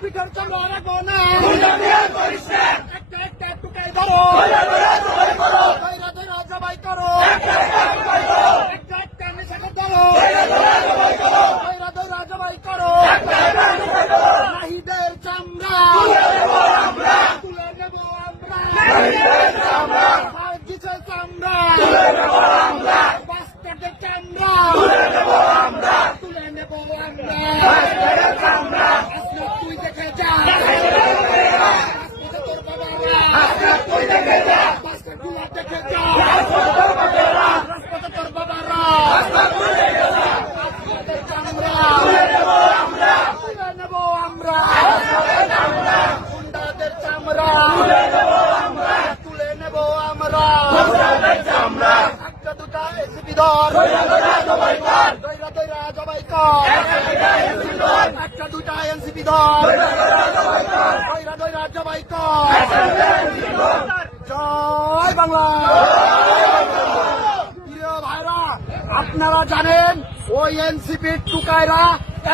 পিঠের চামড়া রাখবো না, একটা একটা টুকাই ধরো, দইরা দইরা জবাই করো, একটা একটা নেশাকে ধরো, দইরা দইরা জবাই করো, নাহিদের চামড়া তুলে নেব আমরা, সার্জিসের চামড়া বাস্টার্ডের চামড়া তুলে নেব আমরা, আসলে তুই দেখে যা, তোর বাবারা বাস্টার্ড গুলো দেখে যা, রাস্তাতে তোর বাবারা চামড়া তুলে নেব আমরা, গুন্ডাদের চামড়া তুলে নেব আমরা, একটা দুটা এসিপি ধর, দইরা দইরা জবাই কর, একটা দুটা এনসিপি ধর, দইরা দইরা জবাই কর, জয় বাংলা। প্রিয় ভাইরা, আপনারা জানেন ওই এনসিপির টুকাইরা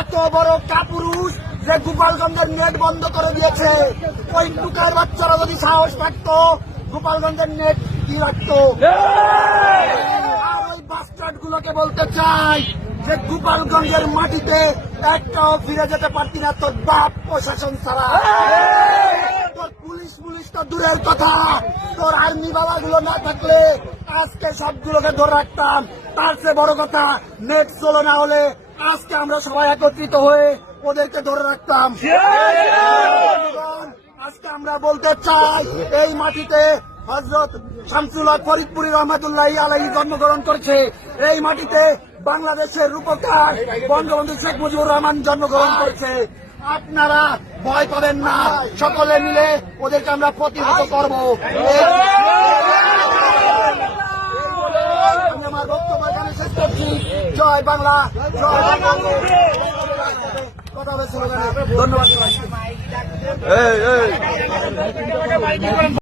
এত বড় কাপুরুষ যে গোপালগঞ্জের নেট বন্ধ করে দিয়েছে। ওই টুকার বাচ্চারা যদি সাহস পাইত গোপালগঞ্জের নেট কি রাখতো। আর ওই বাস্টার্ড গুলোকে বলতে চাই যে গোপালগঞ্জের মাটিতে একটাও ফিরে যেতে পারতি না তোর বাপ প্রশাসন ছাড়া। তোর পুলিশ তো দূরের কথা, তোর আর্মি বাবা গুলো না থাকলে আজকে সবগুলোকে ধরে রাখতাম। তার চেয়ে বড় কথা, নেট চলো না হলে আজকে আমরা সবাই একত্রিত হয়ে ওদেরকে ধরে রাখতাম। আজকে আমরা বলতে চাই, এই মাটিতে হযরত শামসুল হক ফরিদপুরি রহমাতুল্লাহ আলাইহি জন্মগ্রহণ করেছে। এই মাটিতে বাংলাদেশের রূপকার বঙ্গবন্ধু শেখ মুজিবুর রহমান জন্মগ্রহণ করেছে। আপনারা ভয় পাবেন না, সকলে মিলে ওদেরকে আমরা প্রতিহত করবো। আমি আমার বক্তব্য এখানে শেষ করছি। জয় বাংলা, জয় বাংলা। কথা বলেছিল, ধন্যবাদ।